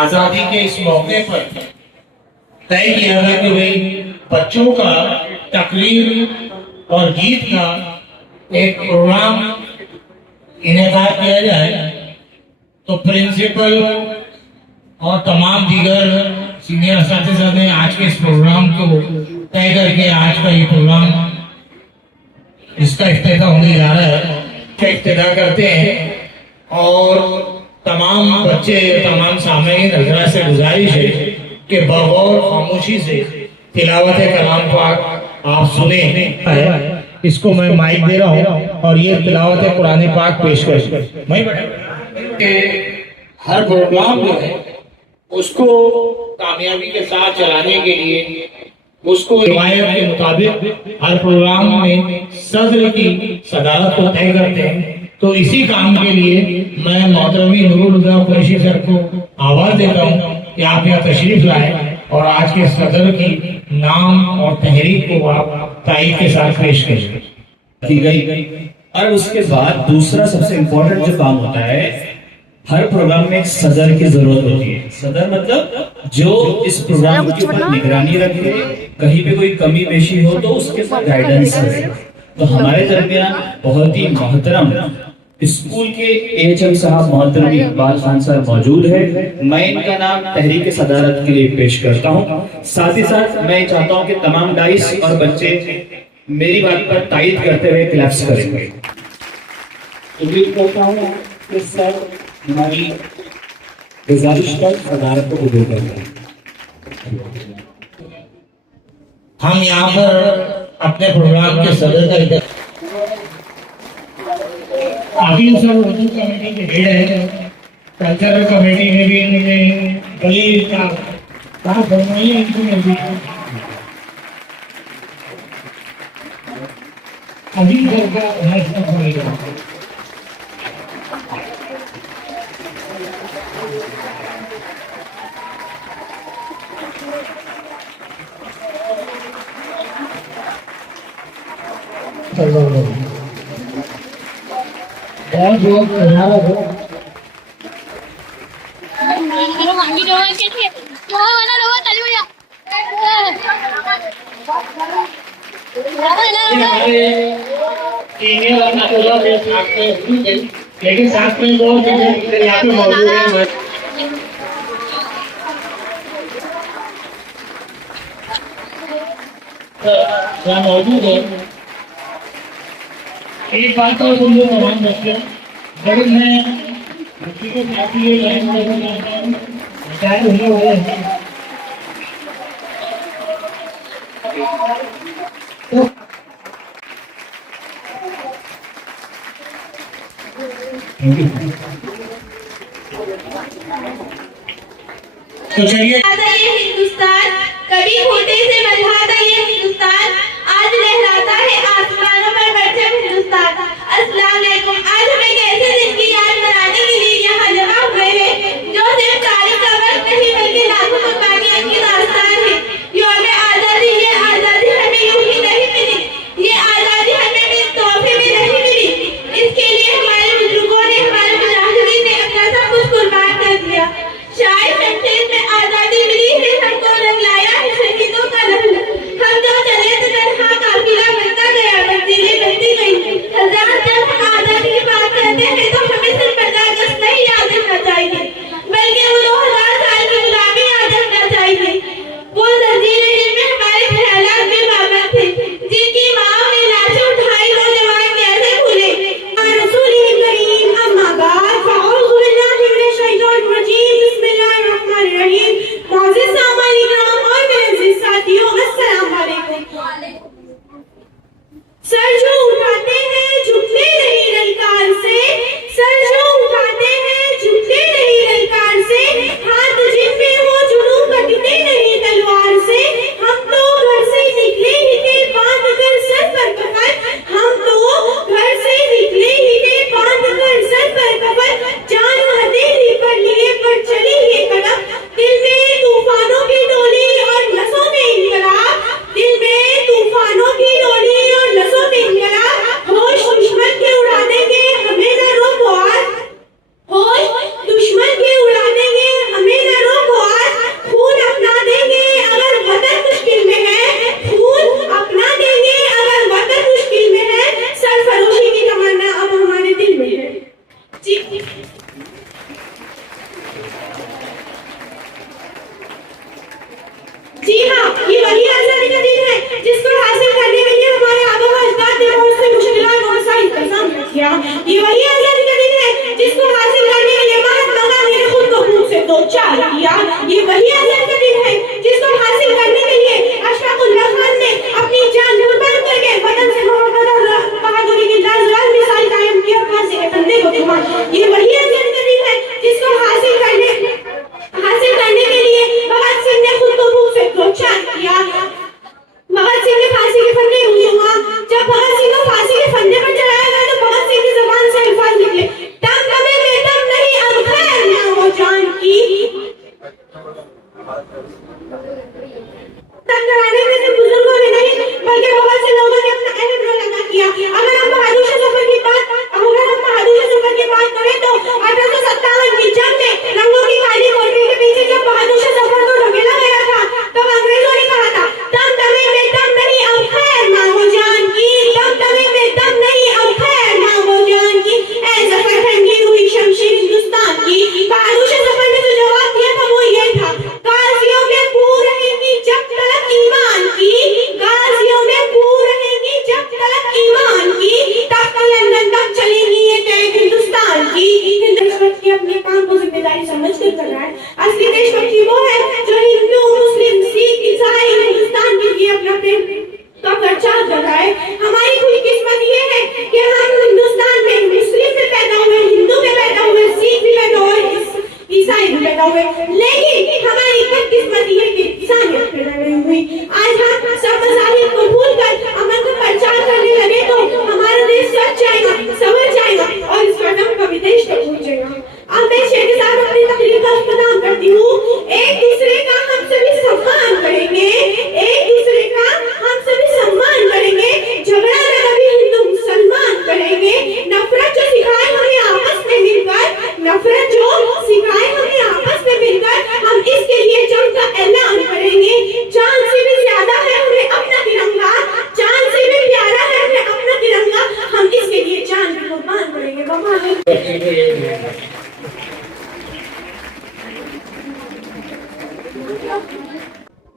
आजादी के इस मौके पर तय किया था कि भाई बच्चों का तकरीर और गीत का एक प्रोग्राम इनेकाद किया जाए। तो प्रिंसिपल और तमाम दीगर सीनियर असातिज़ा ने आज के इस प्रोग्राम को तय करके आज का ये प्रोग्राम इसका इफ्तिताह होने जा रहा है, इफ्तिताह करते हैं। और तमाम बच्चे, तमाम सामईन हज़रात से गुजारिश है कि बगौर खामोशी से तिलावत कलाम पाक आप सुने। इसको मैं माइक दे रहा हूँ और ये तिलावत कुरान पाक पेश कर। मैं हर प्रोग्राम जो है उसको कामयाबी के साथ चलाने के लिए उसको रिवायत के मुताबिक हर प्रोग्राम में सदर की सदारत को तय करते हैं। तो इसी काम के लिए मैं मोहतरमी नूरुल हुदा कुरैशी सर को आवाज देता हूँ कि आप यहाँ तशरीफ लाए और आज के सदर की नाम और तहरीक को आप तारीफ के साथ पेश की गई। और उसके बाद दूसरा सबसे इम्पोर्टेंट जो काम होता है, हर प्रोग्राम में एक सदर की जरूरत होती है। सदर मतलब जो इस प्रोग्राम के ऊपर निगरानी रखे, कहीं पे कोई कमी पेशी हो तो उसके साथ गाइडेंस करे। तो हमारे दरमियान बहुत ही मोहतरम स्कूल के एएचएम साहब मोहतरम इकबाल खान सर मौजूद है। मैं इनका नाम तहरीक सदारत के लिए पेश करता हूँ। साथ ही साथ मैं चाहता हूँ कि तमाम डाइस और बच्चे मेरी बात पर तायद करते हुए क्लैप्स करेंगे। उम्मीद करता हूँ कि सर हमारी गुजारिश पर सदारत को कबूल करेंगे। हम यहाँ पर अपने प्रोग्राम के सदर का आदिल सर उर्दू कमेटी के हेड है। कल्चरल कमेटी में भी इन्होंने दलील का कहा फरमाइए इनको में भी अभी सर का हस्ताक्षर होगा। बहुत बहुत धन्यवाद हो। लेकिन साथ में बहुत यहाँ पे मौजूद है। मौजूद है। एक बात तो तुम लोग ध्यान रखते हैं, जब मैं बच्ची को काफी लाइन में जाता हूँ रिटायर होने वाले हैं तो चलिए। ये हिंदुस्तान कभी खोटे से बंधा था, ये हिंदुस्तान आज लहराता है आसमानों पर बरछट हिंदुस्तान। अस्सलाम वालेकुम। आज हमें कैसे दिन की याद मनाने के लिए यहाँ जमा हुए हैं, जो सिर्फ तारीख का वक्त नहीं बल्कि लाखों कुर्बानियों की दास्तान है। यौम आजादी, ये आजादी हमें यूं ही नहीं मिली, ये आजादी हमें तोहफे में नहीं मिली। इसके लिए हमारे बुजुर्गों ने, हमारे मुजाहिदीन ने अपना सब कुछ कुर्बान कर दिया। शायद शमशेर में आजादी मिली है हमको, रंगलाया है शहीदों का लहू। हम जो चले तो तन्हा काफिला बनता गया, मंजिलें बनती गई। हज़ार जब हम आजादी की बात करते हैं तो हमें जी हाँ, ये वही आजादी का दिन है जिसको हासिल करने के लिए हमारे आबा अजदाद ने बहुत से मुश्किलात और मसाइल का सामना किया। ये वही आजादी का दिन है जिसको हासिल करने के लिए महात्मा गांधी ने खुद को खून से दो चार किया। ये वही आजादी का दिन है जिसको हासिल करने के लिए अशफाकुल्लाह खान ने अपनी जान कुर्बान करके वतन से मोहब्बत और बहादुरी की लाजवाब मिसाल कायम की और फांसी के फंदे को थमा। ये वही आजादी का दिन है जिसको हासिल करने के लिए भगत सिंह ने खुद को भूख से दो चार किया। भगत सिंह ने फांसी के फंदे हुआ। जब भगत सिंह को फांसी के फंदे पर चढ़ाया गया तो भगत सिंह की जुबान से अल्फाज निकले, दम दमे में दम नहीं, अब खैर ना हो जान की। दम कराने में से बुजुर्गों ने नहीं बल्कि बहुत से लोगों ने अपना अहम रोल अदा किया। अगर हम बहादुर शाह जफर की बात करें तो 1857 की जंग में रंगों की काली कोठरी के पीछे जब बहादुर शाह जफर को ढकेला गया था तब अंग्रेजों ने कहा था, दम दमे में दम नहीं, अब खैर ना हो जान की। दम दमे में दम नहीं, अब खैर ना हो जान की। ऐ जफर ठंडी हुई शमशीर हिंदुस्तान की। बहादुर शाह जफर ने जो जवाब दिया था वो ये था, गाजियों में पूर रहेगी जब तक ईमान की। गाजियों में पूर रहेगी जब तक ईमान की। तख्त लंदन तक चलेगी ये टैंक हिंदुस्तान की। देशभक्ति अपने काम को जिम्मेदारी समझकर कर रहा है। असली देशभक्ति वो है जो हिंदू, मुस्लिम, सिख, ईसाई हिंदुस्तान के लिए अपना प्रेम का प्रचार कर रहा है। हमारी खुशकिस्मत ये है कि हम हिंदुस्तान में मुस्लिम में पैदा हुए, हिंदू में पैदा हुए, सिख भी पैदा हुए, ईसाई भी पैदा हुए, लेकिन हमारी बदकिस्मत ये कि इंसानियत पैदा नहीं हुई। आज हम सब मज़ाहिब को भूलकर अमन का प्रचार करने लगे तो हमारा देश सच जाएगा, संवर जाएगा और इस कदम का विदेश तक पहुंचेगा। अब मैं शेर के साथ अपनी तकरीर का इख्तिताम करती हूँ। एक दूसरे का हम सभी सम्मान करेंगे, एक दूसरे का हम सभी सम्मान करेंगे। झगड़ा न कभी हिंदू मुसलमान करेंगे। नफरत जो सिखाए हमें आपस में मिलकर, नफरत जो सिखाए हमें आपस में मिलकर, हम इसके लिए जंग का ऐलान करेंगे। जान से भी ज्यादा है हमें अपना तिरंगा, जान से भी प्यारा है हमें अपना तिरंगा। हम इसके लिए जान भी कुर्बान करेंगे।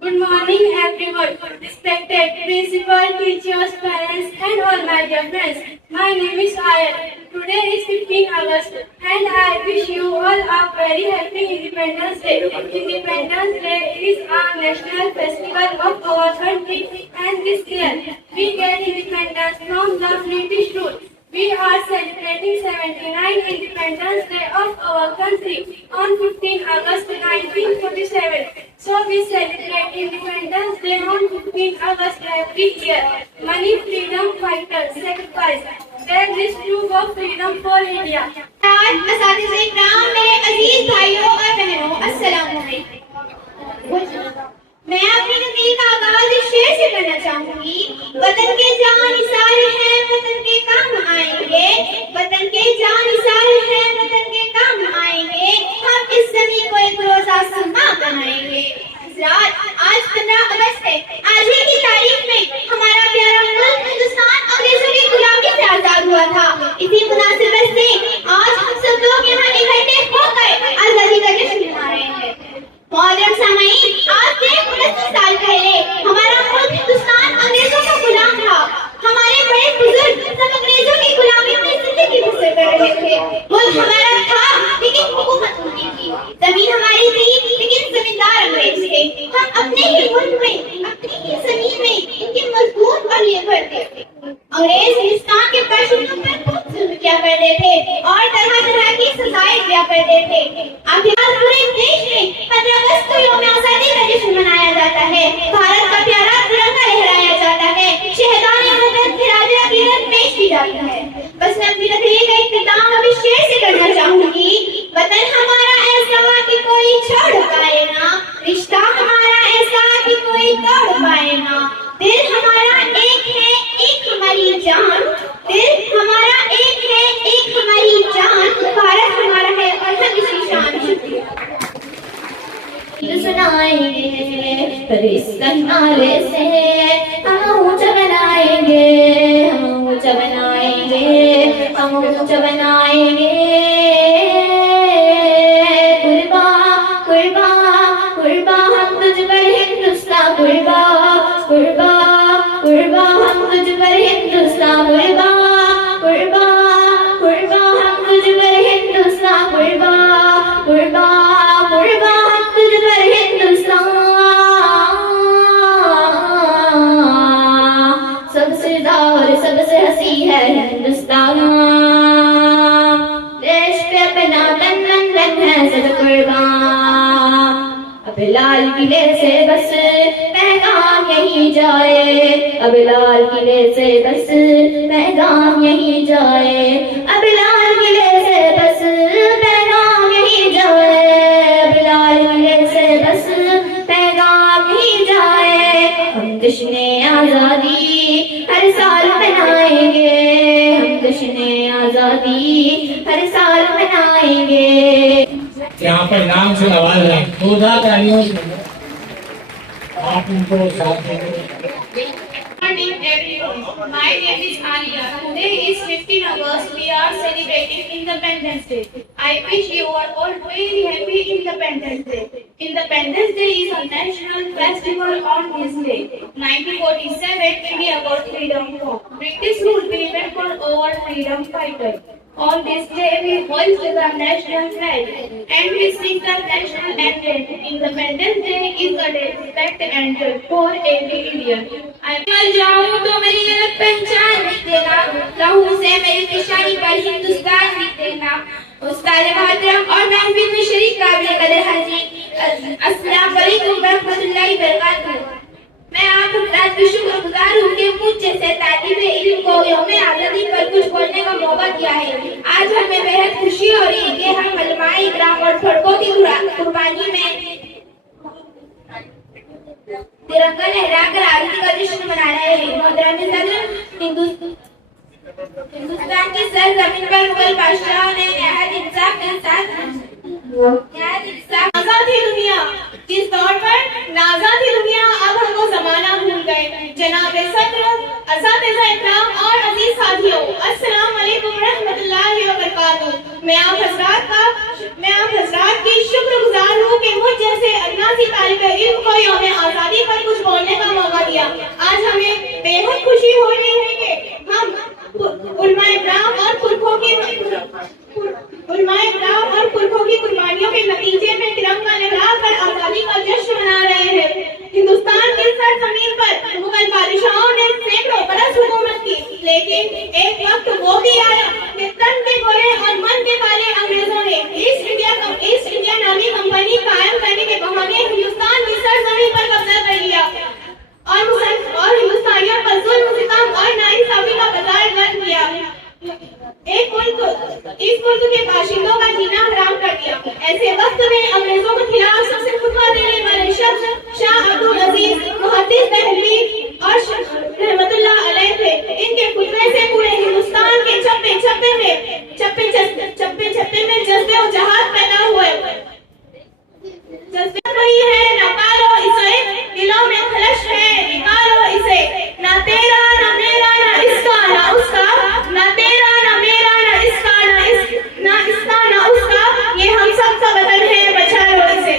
Good morning everyone, respected principal, teachers, parents and all my dear friends. My name is Ayat. Today is 15 August and I wish you all a very happy Independence Day. Independence Day is a national festival of our country and this year we get independence from the British rule. We are celebrating 79th Independence Day of our country on 15 August 1947. So we celebrate Independence Day on 15 August every year. Many freedom fighters sacrificed their this proof of freedom for India. असातिज़े इकराम, मेरे अजीज भाइयों और बहनों, अस्सलाम वालेकुम। मैं अपनी तकरीर का आगाज इस शेर से करना चाहूंगी। वतन के जान निसार हैं, वतन के काम आएंगे। वतन के जान निसार हैं, वतन के काम आएंगे। हम इस ज़मीन को एक रोज़ा समा बनाएंगे। आज 15 अगस्त है। आज ही की तारीख में हमारा प्यारा मुल्क हिंदुस्तान अंग्रेजों की गुलामी से आजाद हुआ था। इसी मुनासिबत से आज हम सब लोग यहाँ इकट्ठे होकर आजादी का जश्न मना रहे हैं। मोहतरम सामाईन, आज से 29 साल पहले हमारा मुल्क हिंदुस्तान अंग्रेजों का गुलाम था। हमारे बड़े बुजुर्ग सब अंग्रेजों की गुलामी में जिंदगी बसर कर रहे थे। मुल्क हमारा था लेकिन हुकूमत उनकी थी। जमीन हमारी थी लेकिन जमींदार अंग्रेज थे। हम अपने ही मुल्क में, अपनी ही जमीन में इनके मजबूत और निर्भर थे। अंग्रेज हिंदुस्तान के बाशिंदों पर खूब जुल्म किया करते थे और तरह तरह की सजाएं दिया करते थे। आखिर पूरे देश में 15 अगस्त को यौम आजादी का जश्न मनाया जाता है। भारत का प्यारा तिरंगा लहराया जाता है। शहीदान वतन खिराज अकीदत पेश की जाती है। बस मैं अपनी तकरीर का इख्तिताम अब इस शेर से करना चाहूंगी। वतन हमारा ऐसा कि कोई छोड़ पाए ना, रिश्ता हमारा ऐसा कि कोई तोड़ पाए ना। दिल हमारा एक है, एक हमारी जान। दिल हमारा एक है, एक हमारी जान। भारत हमारा है और हम इसकी शान। सुनाएंगे इस नारे से हम ऊंचा बनाएंगे, हम ऊंचा बनाएंगे, हम ऊंचा बनाएंगे। लाल किले से बस पैगाम यही जाए, अब लाल किले से बस पैगाम यही जाए, अब लाल किले से बस पैगाम यही जाए, अब लाल किले से बस पैगाम यही जाए। हम जश्न आजादी हर साल मनाएंगे, हम जश्न आजादी हर साल मनाएंगे। यहाँ पर नाम से आवाज है, जोरदार तालियों से आप उनको साथ देंगे। Morning everyone. My name is Alia. Today is 15 August. We are celebrating Independence Day. I wish you are all very happy Independence Day. Independence Day is a national festival on this day. 1947, India got freedom from British rule. We remember our freedom fighters. On this day, we hoist the national flag and we sing the national anthem. Independence Day is a day of respect and joy for every Indian. चल जाऊं तो मेरी अलग पहचान लिख देना, लहू से मेरी निशानी पर हिंदुस्तान लिख देना। उस्ताद मोहतरम और महफिल में शरीक काबिल कदर हाजी, अस्सलाम वालेकुम रहमतुल्लाहि बरकातहू। मैं आप हजरात की शुक्रगुजार हूँ कि मुझ जैसे तालिबे इल्म को यौम आज़ादी पर कुछ बोलने का मौका दिया है। आज हमें बेहद खुशी हो रही है कि हम उलमाए इकराम और फड़कों की कुर्बानी में तिरंगा लहराकर आज़ादी का जश्न मना रहे हैं। मोहतरम सदर, हिंदुस्तान की सरजमीन पर मुगल बादशाहों ने नहायत इंसाफ के साथ आजाद थी दुनिया, जिस दौर पर नाज़ा थी दुनिया, अब हम वो जमाना भूल गए। जनाब सदर, असातिज़ा इकराम और अजीज साथियों, अस्सलाम वालेकुम रहमतुल्लाहि व बरकातहू। मैं आप हज़रात की शुक्रगुजार हूँ कि मुझ जैसे अदनासी तालिबे इल्म को यौम आज़ादी पर कुछ बोलने का मौका दिया। आज हमें बेहद खुशी हो रही है कि हम उलमाए इकराम और पुरखों की कुर्बानियों के नतीजे में तिरंगा लहराकर आजादी का जश्न मना रहे हैं। हिंदुस्तान की सरजमीन पर मुगल बादशाहों ने सैकड़ों बरस हुकूमत की, लेकिन एक वक्त वो भी आया कि तन के गोरे और मन के काले अंग्रेजों ने ईस्ट इंडिया नामी कंपनी कायम करने के बहाने हिंदुस्तान की सरजमीन पर कब्जा कर लिया और हिंदुस्तानियों पर जुल्म, सितम और नाइंसाफी का बाजार गर्म किया। इस मुल्क के बाशिंदों का जीना हराम कर दिया। ऐसे वक्त में अंग्रेजों के खिलाफ सबसे खुतबा देने वाले शख्स शाह अब्दुल अजीज मुहद्दिस दहलवी और रहमतुल्लाह अलैह थे। इनके खुतबे से पूरे हिंदुस्तान के चप्पे चप्पे में जज्बे और जहाद पैदा हुए। जज्बे वही है, निकालो इसे, दिलों में खलश है, निकालो इसे, ना तेरा ना मेरा ना इसका ना उसका, ना तेरा ना मेरा ना इसका ना उसका, ये हम सब का वतन है, बचा लो इसे।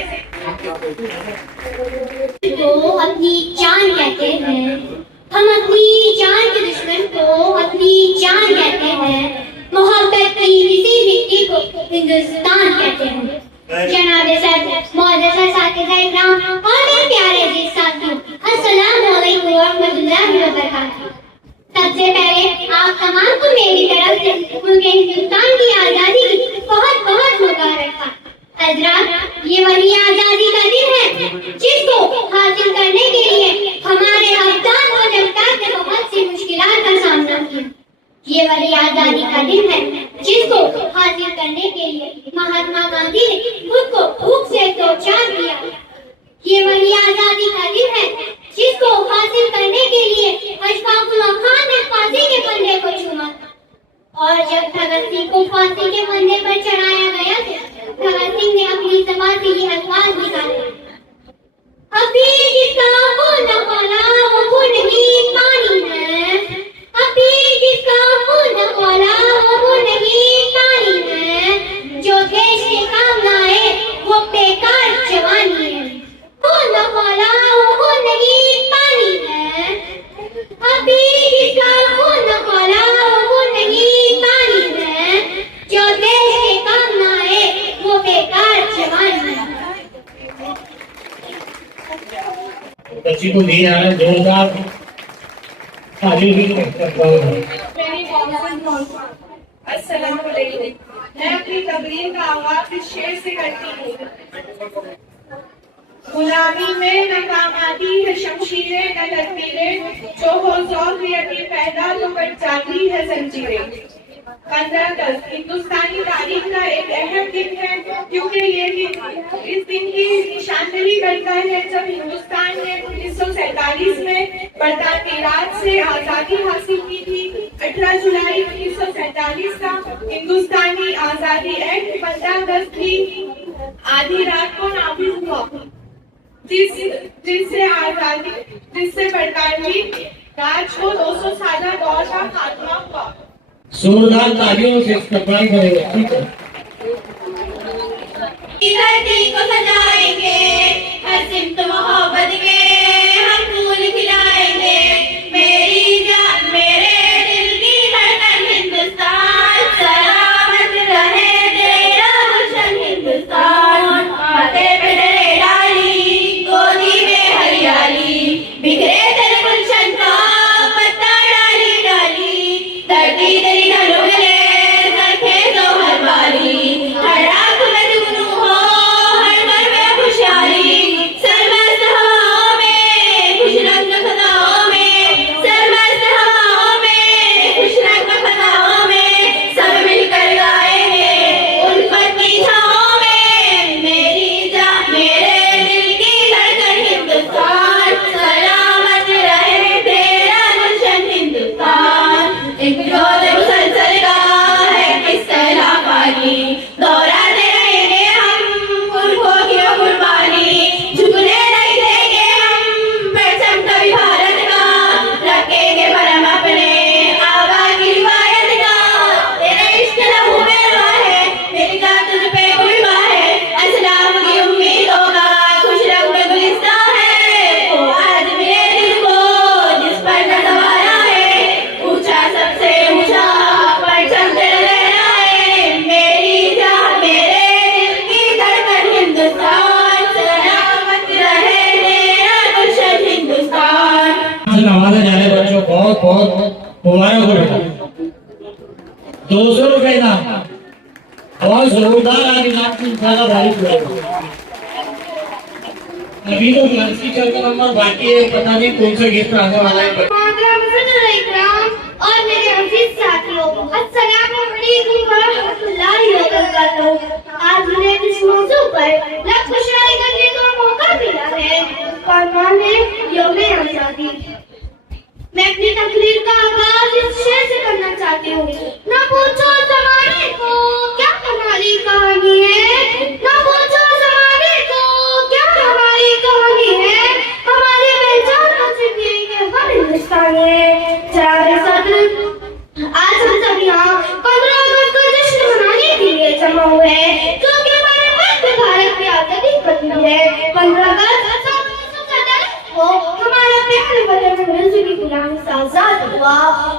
को अपनी जान कहते हैं, हम अपनी जान के दुश्मन को अपनी जान कहते हैं। मोहब्बत की किसी मिट्टी को हिंदुस्तान कहते हैं। जनाब सदर, मुअज़्ज़ज़ असातिज़ा इकराम और मेरे प्यारे अजीज साथियों, अस्सलाम वालेकुम व रहमतुल्लाहि व बरकातहू। सबसे पहले आप तमाम को मेरी तरफ से मुल्क हिंदुस्तान की आज़ादी की बहुत बहुत मुबारकबाद। हज़रात, ये वही आज़ादी का दिन है जिसको हासिल करने के लिए हमारे अब्दाल और अजदाद ने बहुत सी मुश्किलात का सामना किया। ये वही आज़ादी का दिन है जिसको हासिल करने के लिए महात्मा गांधी ने खुद को भूख से दो चार किया। ये वही आज़ादी का दिन है जिसको हासिल करने के लिए अशफाक उल्लाह खान ने फांसी के फंदे को चूमा और जब भगत सिंह को फांसी के फंदे पर चढ़ाया गया तो भगत सिंह ने अपनी ज़बान से ये अल्फाज निकाले, अभी जिसका खून न खौला वो खून ही पानी है, अभी जिसका खून न खौला वो खून ही पानी है, जो देश के काम न आए वो बेकार जवानी है। खून न खौला वो खून ही पानी है, अभी जिसका खून न खौला वो खून ही पानी है, जो देश के काम न आए वो बेकार जवानी है। बच्ची को दिया है जोरदार तालियों की मेरी अस्सलाम वालेकुम। मैं अपनी तकरीर का आगाज इस शेर से करती हूँ। गुलामी में नाकाम आती है शमशीरें न लकीरें, जो हो ज़ौक़ यकी पैदा तो कट जाती है जंजीरें। 15 अगस्त हिंदुस्तानी तारीख का एक अहम दिन है, क्योंकि ये इस दिन की निशानदेही करता है जब हिंदुस्तान ने 1947 में बरतानवी राज से आजादी हासिल की थी। 18 जुलाई 1947 का हिंदुस्तानी आजादी एक्ट 15 अगस्त की आधी रात को नाफिज हुआ, जिससे बरतानवी राज को 200 साल दौर का खात्मा हुआ। जोरदार तालियों से इस्तकबाल करेगा। ठीक है, धरती को सजाएंगे हर सिमत मोहब्बत के, हम फूल खिलाएंगे मेरी जान मेरे दिल की धड़कन हिंदुस्तान, सलामत रहे तेरा गुलशन हिंदुस्तान। माथे पे डरे डाली गोदी में हरियाली, बिखरे तेरे गुलशन का पत्ता डाली डाली, धरती तेरी धड़ो मिले रखे तो हर बारी, हर रात में जुगनू हो हर घर में खुशहाली, सरमस्त हवाओं में खुश रंग खताओं में, सरमस्त हवाओं में खुश रंग खताओं में, सब मिलकर गाएंगे उल्फत की छाओं में, मेरी जान मेरे दिल की धड़कन हिंदुस्तान, सलामत रहे तेरा गुलशन हिंदुस्तान। एक जोर मुसलसल का है किस तरह पानी, दोहराते रहेंगे हम पुरखों की कुर्बानी, झुकने नहीं देंगे हम परचम कभी भारत का, रखेंगे भरम अपने आबा की रिवायत का। तेरा इश्क लहू में रवा है, मेरी जान तुझ पे कुर्बा है, अस्लाम की उम्मीदों का खुश रंग गुलिस्तां है, वो आज मेरे दिल को जिस पर न सवारा है, ऊंचा सबसे ऊंचा परचम तेरा लहरा है, मेरी जान मेरे दिल की धड़कन हिंदुस्तान, सलामत रहे तेरा गुलशन हिंदुस्तान। नवाजे जाने बच्चों बहुत बहुत मुबारक हो बेटा। 200 रुपए ना बहुत जोरदार आज इनाम की इंशाल्लाह बारिश हुआ। अभी तो क्लास की चल का नंबर बाकी है, पता नहीं कौन सा गीत आने वाला है। और मेरे अजीज साथियों, अस्सलाम वालेकुम व रहमतुल्लाहि व बरकातहू। आज मुझे इस मौजू पर लफ्ज़ शायरी करने का मौका मिला है, उसका नाम है यौम-ए आज़ादी। मैं अपनी तकरीर का आगाज इस शेर से करना चाहती हूँ। ना पूछो ज़माने को क्या हमारी कहानी है, ना पूछो ज़माने को क्या हमारी कहानी है, हमारी पहचान तो सिर्फ यही है हम हिंदुस्तानी है। चाहे सदर आज हम सब यहाँ 15 अगस्त का जश्न मनाने के लिए जमा हुए हैं, क्योंकि हमारे मन में भारत की आजादी बनी है। 15 अगस्त को हमारा प्यारे वतन अंग्रेजों की गुलामी से आजाद हुआ।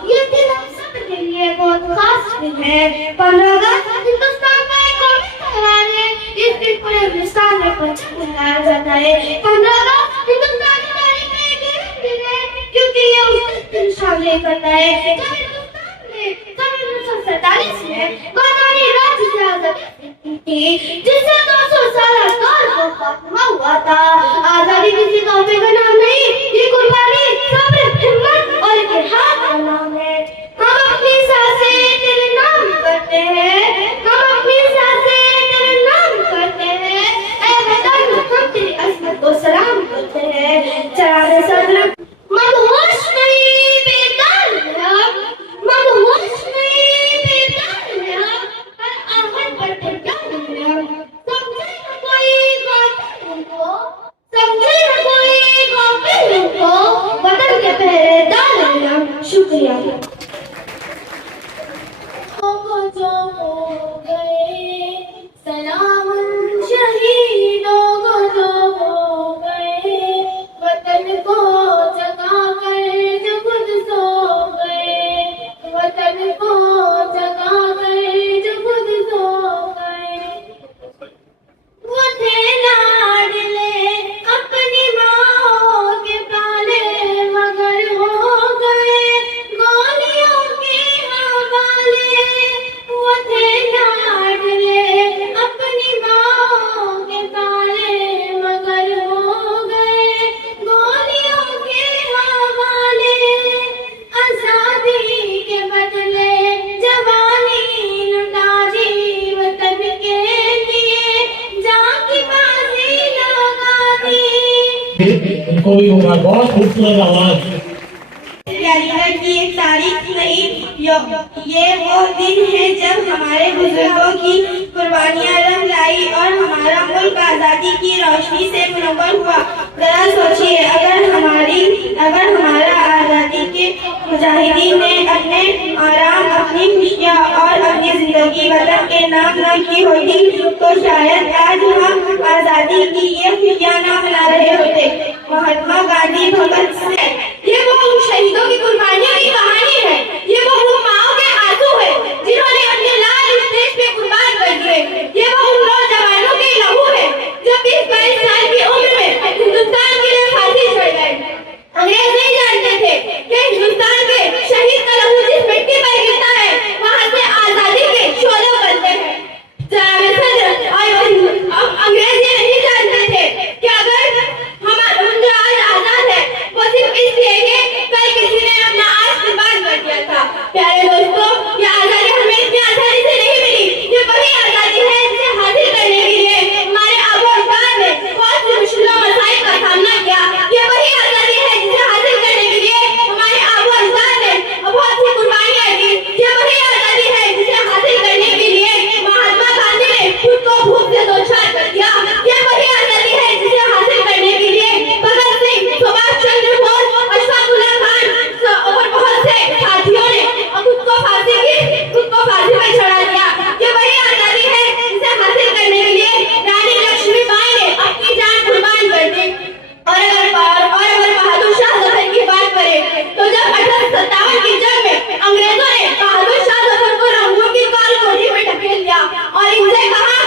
ये दिन हम सब के लिए बहुत खास दिन है। 15 अगस्त हिंदुस्तान का एक कौमी त्योहार है। इस दिन पूरे हिंदुस्तान में परचम लहराया जाता है। 15 अगस्त हिंदुस्तानी तारीख में एक अहम दिन है, क्योंकि ये उस दिन शामिल करता है जब हिंदुस्तान ने 1947 में बरतानवी राज से आजादी थी, जिससे 200 साल दौर को खात्मा हुआ था। आजादी किसी तोहफे का नाम नहीं, ये कुर्बानी, सब्र, हिम्मत और इतिहास का नाम है। हम अपनी सांसें तेरे नाम करते हैं, हम अपनी सांसें तेरे नाम करते हैं, ऐ वतन हम तेरी अज़मत को सलाम करते हैं। चाहे सदर मदहोश नहीं बेदार है हम, मदहोश नहीं बेदार है हम, हर आहट पर तैयार है हम। समझे न कोई कातिल हमको, समझे न कोई उनको भी मुबारक, बहुत खूबसूरत आवाज। कैलेंडर की एक तारीख नहीं, ये वो दिन है जब हमारे बुजुर्गों की कुर्बानियां रंग लाई और हमारा मुल्क आजादी की रोशनी से मुनव्वर हुआ। जरा सोचिए, अगर हमारा आजादी के मुजाहिदीन ने अपने आराम, अपनी खुशियाँ और अपनी जिंदगी वतन के नाम न की होती तो शायद आज हम आजादी की ये खुशियाँ न मना रहे होते। महात्मा गांधी भगत सिंह, ये वो उन शहीदों की कुर्बानियों की कहानी है, ये वो उन माओ के आंसू है जिन्होंने अपने लाल इस देश पे कुर्बान कर दिए, ये वो उन नौजवानों के लहू है जो 20-22 साल की उम्र में हिंदुस्तान के लिए फांसी चढ़ गए। अंग्रेज नहीं जानते थे कि हिंदुस्तान के शहीद का लहू जिस मिट्टी पर गिरता है वहां से आजादी के शोले बनते हैं। अंग्रेज ये नहीं जानते थे कि अगर हम जो आज आजाद है वो सिर्फ इसलिए कि कल किसी ने अपना आज कुर्बान कर दिया था। प्यारे दोस्तों, ये आजादी हमें इतनी आसानी से नहीं मिली, ये वही आजादी है जिसे हासिल करने के लिए हमारे आबो अजदाद ने बहुत सी मुश्किलों मसाइल का सामना किया। ये वही आजादी है जिसे हासिल करने के लिए हमारे आबो अजदाद ने बहुत सी कुर्बानियां दी। ये वही आजादी है जिसे हासिल करने के लिए महात्मा गांधी ने खुद को भूख से दो चार कर दिया। ये वही आजादी है जिसे हासिल करने के लिए भगत सिंह, सुभाष चंद्र बोस, अशफाक उल्लाह खान और बहुत से साथियों ने खुद को फांसी पर चढ़ा दिया। ये वही आजादी है जिसे हासिल करने के लिए रानी लक्ष्मीबाई ने अपनी जान कुर्बान कर दी। और अगर बहादुर शाह जफर की बात करें तो जब 1857 की जंग में अंग्रेजों ने बहादुर शाह जफर को रंगून की काल कोठी में ढकेल दिया और इनसे कहा,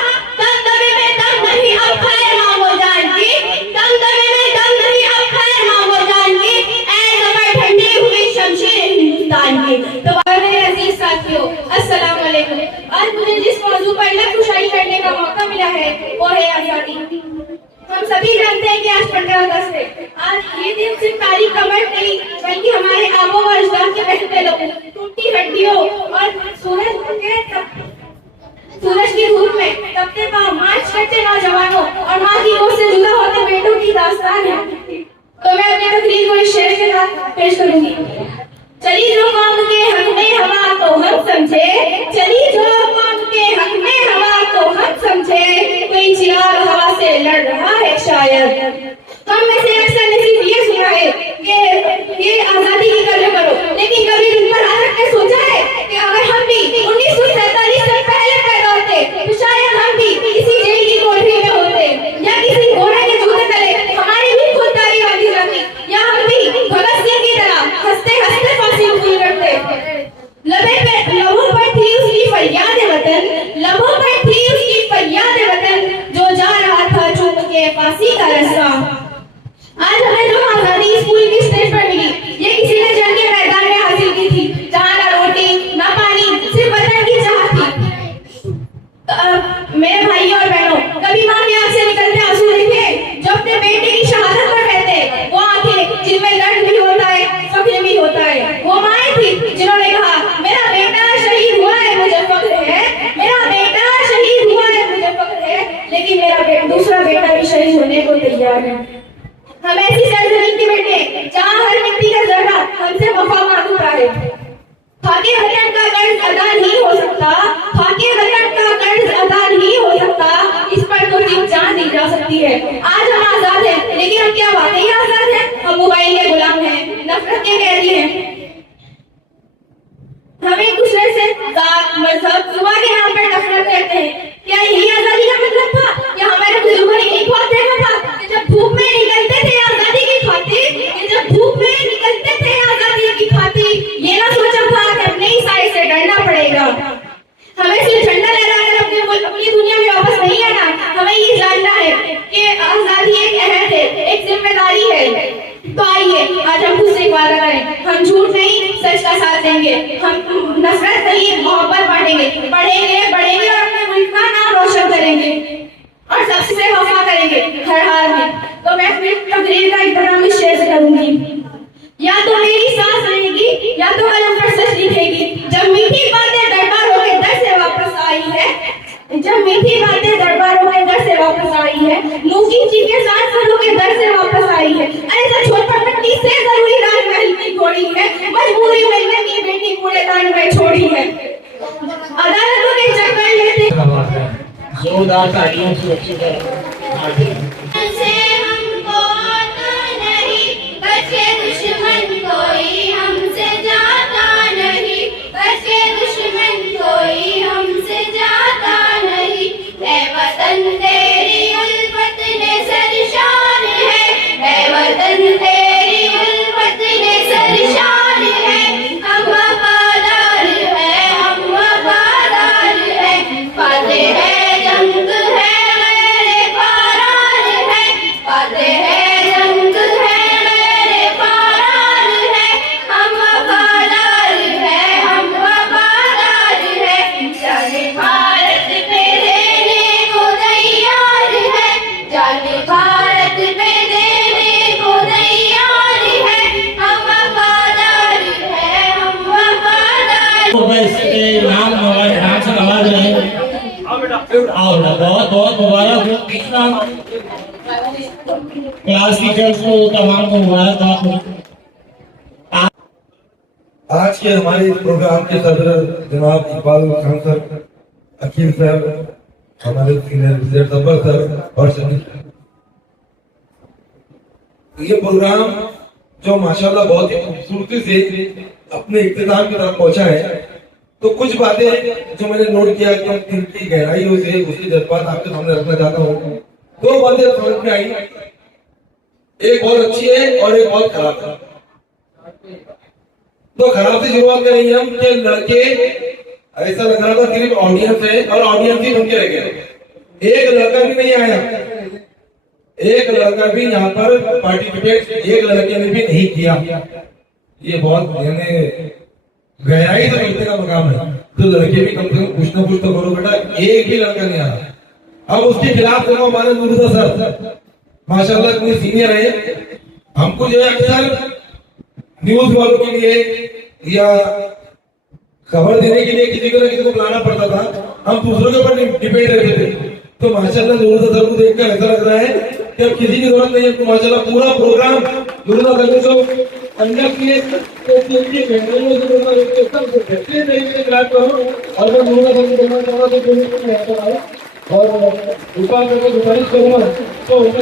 दम दमे में दम नहीं अब खैर मांगो जान की, दम दमे में दम नहीं अब खैर मांगो जान की, ऐ ज़फ़र ठंडी हुई शमशीर हिंदुस्तान की। तो मेरे अजीज साथियों, अस्सलाम वालेकुम। आज मुझे जिस मौजू पर नक्शशाही करने का मौका मिला है वो है आजादी। हम सभी जानते हैं कि आज 15 अगस्त है। आज ये दिन सिर्फ तारीख का मर्ज नहीं बल्कि हमारे आबो व अजदाद के बहते लोगों, टूटी हड्डियों और सूरज की धूप में तपते पांव मार्च करते नौजवानों और माँ की गोद से जुदा होते बेटों की दास्तान है। तो मैं अपनी तकरीर को इस शेर के साथ पेश करूंगी। चली जो कौम के हक में हवा तो हम समझे, चली जो कौम के हक में हवा तो हम समझे, कोई चिराग हवा से लड़ रहा है शायद। हम में से अक्सर ने सिर्फ ये सुना है कि ये आजादी की कदर करो, लेकिन कभी दिल पर हाथ रख के सोचा है कि अगर हम भी 1947 से पहले पैदा होते तो शायद हम भी इसी जेल की कोठरी में होते या किसी घोड़े के जूते तले हमारी भी खुददारी बांधी जाती, या हम भी भगत सिंह की तरह हंसते हंसते फांसी वसूल करते। लबों पर थी उसकी फरियाद वतन, लबों पर थी उसकी फरियाद वतन, जो जा रहा था चूम के फांसी का रास्ता। आज हमें जो आजादी स्कूल की स्टेज पर मिली, ये किसी ने जंग के मैदान में हासिल की थी, जहाँ ना रोटी ना पानी, सिर्फ वतन की चाह थी। मेरे भाइयों और बहनों, कभी माँ की आंख से निकलते आंसू देखे जो अपने बेटे की शहादत पर बहते, वो आंखें जिनमें दर्द भी होता है, फख्र भी होता है। वो माएँ थी जिन्होंने कहा, मेरा बेटा शहीद हुआ है मुझे फख्र है, मेरा बेटा शहीद हुआ है मुझे फख्र है, लेकिन मेरा दूसरा बेटा भी शहीद होने को तैयार है। हम ऐसी सरजमीन के बेटे जहाँ हर मिट्टी का जर्रा हमसे वफा मांगता है। खाके वतन का कर्ज अदा नहीं हो सकता, खाके वतन का कर्ज अदा नहीं हो सकता, इस पर तो सिर्फ जान दी जा सकती है। आज हम आजाद हैं, लेकिन हम क्या वाकई आजाद हैं? हम मोबाइल के गुलाम हैं, नफरत के कैदी हैं। हम एक दूसरे से जात, मजहब, जुबान के नाम पर नफरत करते हैं। क्या यही आजादी का मतलब था? क्या हमारे बुजुर्गों ने यही ख्वाब देखा था कि जब धूप में निकलते थे आजादी की खातिर, जब धूप में निकलते थे आजादी की खातिर, ये ना सोचा था कि अपने ही साए से डरना पड़ेगा। हमें सिर्फ झंडा लहराकर अपनी दुनिया में वापस नहीं आना, हमें ये जानना है कि आजादी एक अहद है, एक जिम्मेदारी है। तो आइए आज हम खुद से एक वादा करें, हम झूठ नहीं सच का साथ देंगे, हम नफरत नहीं मोहब्बत बांटेंगे, पढ़ेंगे बढ़ेंगे और अपने मुल्क का नाम रोशन करेंगे और सबसे वफा करेंगे हर हाल में। तो मैं अपनी तकरीर का इब्तिदाई शेर से करूंगी। या तो मेरी सांस रहेगी या तो कलम पर सच लिखेगी, जब मीठी बातें दरबारों के दर से वापस आई है, जब मीठी बातें दरबारों के दर से वापस आई है, मूकी चीखें सांसदों के दर से वापस आई है। ऐसा छोटा पट्टी से जरूरी राजमहल की घोड़ी है, मजबूरी में की बेटी कूड़ेदान में छोड़ी है। अदालतों के चक्कर लेते जोरदार तालियों से अच्छी तरह से हमको आता नहीं, बचे दुश्मन कोई हमसे जाता नहीं, बचे दुश्मन कोई हमसे जाता नहीं। ऐ वतन तेरी उल्फत ने सरशान है, ऐ वतन तेरी उल्फत ने सरशान है। हम वफादार है, हम वफादार है, फातेह है जंग है मेरे पारान है, फातेह है जंग है मेरे पारान है। हम वफादार है, हम वफादार है, जाने भारत पे देने को तैयार है, जाने भारत पे देने को तैयार है। हम वफादार है, हम वफादार। तो मैं इसके नाम से नवाज रहे हैं और बहुत बहुत मुबारक हो। क्लास टीचर्स को तमाम को मुबारक हो। आज के हमारे प्रोग्राम के सदर जनाब इकबाल खान सर, अकील सर, हमारे सीनियर जब्बर सर और सभी, ये प्रोग्राम जो माशाल्लाह बहुत ही खूबसूरती से अपने इख्तिताम की तरफ पहुंचा है, तो कुछ बातें जो मैंने नोट किया कि उनकी गहराइयों से उसके जज्बात आपके सामने रखना चाहता हूँ। दो बातें समझ में आई, एक बहुत अच्छी है और एक बहुत खराब है। तो खराब से शुरुआत करेंगे हम कि लड़के ऐसा लग रहा था सिर्फ ऑडियंस है और ऑडियंस ही उनके रह गए, एक लड़का भी नहीं आया, एक लड़का भी यहाँ पर पार्टिसिपेट एक लड़के ने भी नहीं किया। ये बहुत यानी गहराई से मिलने का मकाम है। तो लड़के भी कम से कम कुछ ना कुछ तो करो बेटा, एक भी लड़का नहीं आया। अब उसके खिलाफ देखो हमारे मुर्दा सर माशाल्लाह इतने सीनियर है, हमको जो है अक्सर न्यूज वालों के लिए या खबर देने के लिए किसी को ना किसी को बुलाना पड़ता था, हम दूसरों के ऊपर डिपेंड रहते थे। तो माशाल्लाह नूरुल्लाह सर को देखकर ऐसा लग रहा है कि अब किसी की जरूरत नहीं है। तो माशाल्लाह पूरा प्रोग्राम नूरुल्लाह सर ने जो अंदर किए और मैं नूरुल्लाह सर को बोलना चाहूँगा और ऊपर को गुजारिश करूँगा तो उनको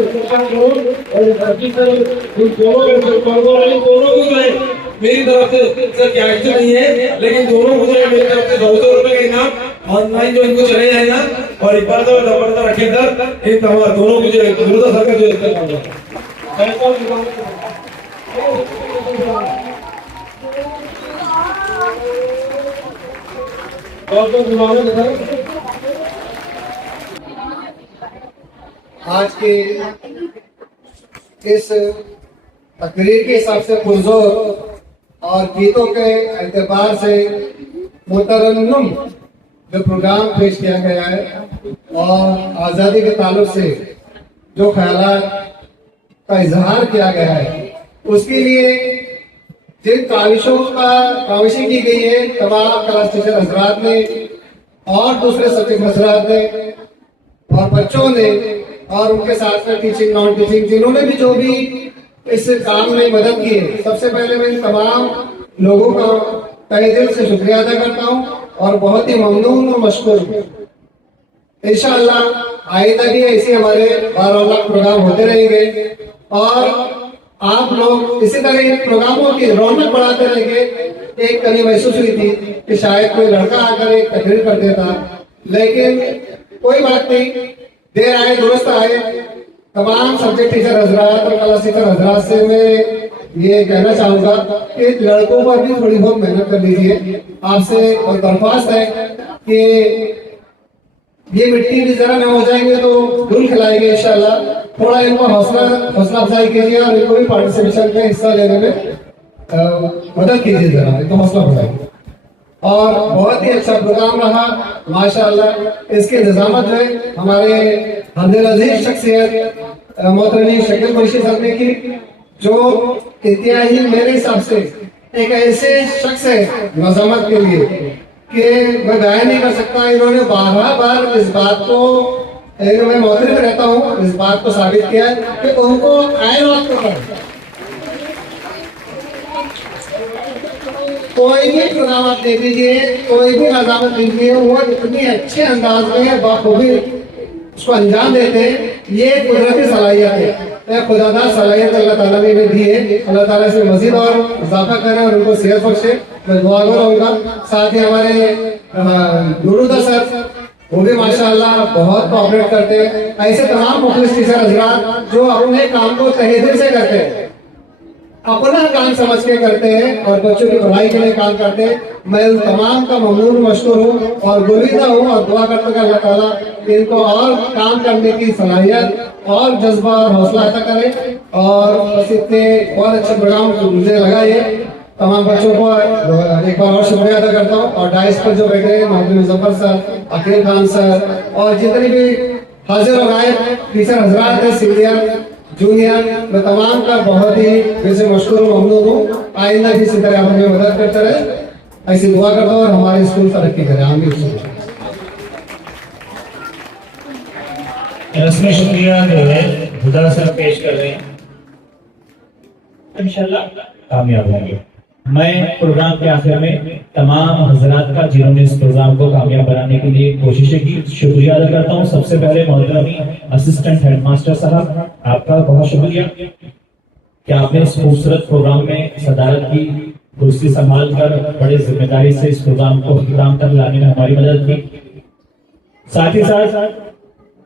करो और दोनों को जो है मेरी तरफ से सर क्या नहीं है, लेकिन दोनों को जो है मेरी तरफ से 200 रुपए का इनाम ऑनलाइन जो इनको चले जाएगा और एक बार तो जबरदस्त रखे सर इन दोनों को जो है सर का जो आज के इस तकरीर के हिसाब से पुरजोर और गीतों के एतबार से मुतरन्नुम जो प्रोग्राम पेश किया गया है और आज़ादी के ताल्लुक से जो ख्यालात का इजहार किया गया है, उसके लिए जिन काविशी की गई है तमाम क्लास टीचर हजरात ने और दूसरे सब्जेक्ट हजरात ने और बच्चों ने और उनके साथ में टीचिंग नॉन टीचिंग जिन्होंने भी जो भी इस काम में मदद की है, सबसे पहले मैं इन तमाम लोगों का तहे दिल से शुक्रिया अदा करता हूँ और बहुत ही ममनून और मशकूर हूँ। इंशाअल्लाह आइंदा भी ऐसे हमारे बारह प्रोग्राम होते रहेंगे और आप लोग इसी तरह इन प्रोग्रामों की रौनक बढ़ाते रहेंगे। एक कमी महसूस हुई थी कि शायद कोई लड़का आकर एक तकरीर कर देता, लेकिन कोई बात नहीं, देर आए दुरुस्त आए। तमाम सब्जेक्ट टीचर हजरात और क्लास टीचर हजरात से मैं ये कहना चाहूंगा कि लड़कों पर भी थोड़ी बहुत मेहनत कर लीजिए। आपसे और दरख्वास्त है कि ये मिट्टी भी जरा न हो जाएंगे तो गुल खिलाएंगे इंशाल्लाह। थोड़ा इनको हौसला अफजाई कीजिए और इनको भी पार्टिसिपेशन में हिस्सा लेने में मदद कीजिए, जरा इनको हौसला बढ़ाइए। और बहुत ही अच्छा प्रोग्राम रहा माशाअल्लाह। इसकी निजामत जो है हमारे अब्दुल अजीज शख्सियत मोहतरम शकील कुरैशी सर ने की, जो इंतहाई मेरे हिसाब से एक ऐसे शख्स है नजामत के लिए कि मैं बयान नहीं कर सकता। इन्होंने बार इस बात को, मैं मौजूद में रहता हूँ, इस बात को साबित किया है कि उनको आए वक्त पर कोई भी प्रोग्राम आप देख लीजिए, कोई भी अजामत लीजिए, वो इतनी अच्छे अंदाज में बाखूबी उसको अंजाम देते हैं। ये कुदरती सलाहियत है, खुदादार सलाहियत अल्लाह ताला ने इन्हें दी है। अल्लाह ताला से मजीद और इजाफा करें और उनको सेहत बख्शे। मैं दुआ करूँगा। साथ ही हमारे गुरुदा सर, वो भी माशाअल्लाह बहुत कोऑपरेट करते हैं। ऐसे तमाम मुखलिस टीचर हजरात जो अपने काम को तहे दिल से करते हैं, अपना काम समझ के करते हैं और बच्चों की पढ़ाई के लिए काम करते हैं, मैं उन तमाम का ममनून मशकूर हूँ और गुरीदा हूँ और दुआ करता हूँ अल्लाह ताला इनको और काम करने की सलाहियत और जज्बा और हौसला अता करे। और बस इतने बहुत अच्छे प्रोग्राम मुझे लगा ये। तमाम बच्चों को एक बार और शुक्रिया अदा करता हूँ। और डाइस पर जो बैठे हैं मोहम्मद मुजफ्फर सर, अकील खान सर और जितने भी हाजिर और गायब टीचर हजरात है, सीनियर जूनियर, मैं तमाम का बहुत ही वैसे मशकूर ममनून हूँ। आइंदा भी इसी तरह हमें मदद करते रहे, ऐसी दुआ करता हूँ और हमारे स्कूल तरक्की करे। आमीन। रस्मी शुक्रिया जो है खुदा सर पेश कर रहे हैं, इंशाल्लाह कामयाब होंगे। मैं प्रोग्राम के आखिर में तमाम हजरात का जिन्होंने इस प्रोग्राम को कामयाब बनाने के लिए कोशिशें की, शुक्रिया अदा करता हूँ। सबसे पहले मोहतरमी असिस्टेंट हेडमास्टर साहब, आपका बहुत शुक्रिया कि आपने इस खूबसूरत प्रोग्राम में सदारत की कुर्सी संभाल कर बड़े जिम्मेदारी से इस प्रोग्राम को इख्तिताम तक लाने में हमारी मदद की। साथ ही साथ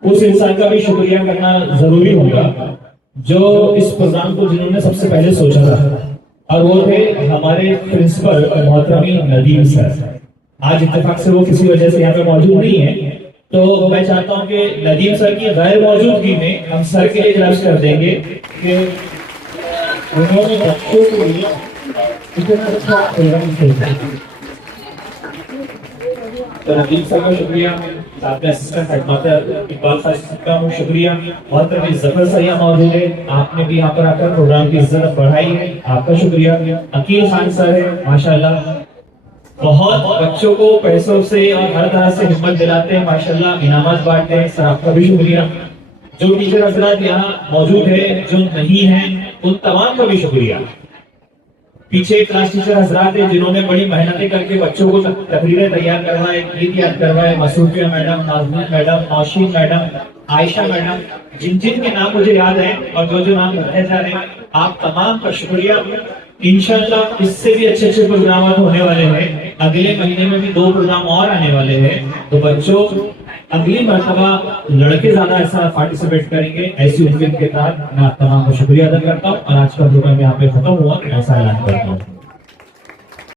उस इंसान का भी शुक्रिया करना जरूरी होगा जो इस प्रोग्राम को जिन्होंने सबसे पहले सोचा था, और वो थे हमारे प्रिंसिपल मोहतरमी नदीम सर। आज इत्तेफाक से वो किसी वजह से यहाँ पे मौजूद नहीं है, तो मैं चाहता हूँ कि नदीम सर की गैर मौजूदगी में हम सर के लिए इजलास कर देंगे कि उन्होंने बच्चों के लिए इतना अच्छा प्रोग्राम किया। तो नदीम सर का शुक्रिया, साथ में असिस्टेंट हेडमास्टर इकबाल खान का शुक्रिया। मोहतरम जफर सर यहाँ मौजूद है, आपने भी यहाँ पर आकर प्रोग्राम की इज्जत बढ़ाई है, आपका शुक्रिया। अकील खान सर है, माशाल्लाह बहुत बच्चों को पैसों से और हर तरह से हिम्मत दिलाते हैं, माशाल्लाह इनामत बांटते हैं, सर आपका भी शुक्रिया। जो टीचर हजरात यहाँ मौजूद है, जो नहीं है, उन तमाम का भी शुक्रिया। पीछे क्लास टीचर हजरात है जिन्होंने बड़ी मेहनतें करके बच्चों को तकरीरें तैयार करवाए, गीत याद करवाए, Masufia madam, Nazmeen madam, Naushin madam, Ayesha madam, जिन जिन के नाम मुझे याद है और जो जो नाम रखे जा रहे हैं, आप तमाम का शुक्रिया। इंशाल्लाह इससे भी अच्छे अच्छे प्रोग्राम होने वाले हैं। अगले महीने में भी 2 प्रोग्राम और आने वाले हैं, तो बच्चों अगली मरतबा लड़के ज्यादा ऐसा पार्टिसिपेट करेंगे, ऐसी उम्मीद के साथ मैं आप तमाम को शुक्रिया अदा करता हूँ और आज का प्रोग्राम यहाँ पे खत्म हुआ, ऐसा ऐलान करता हूँ।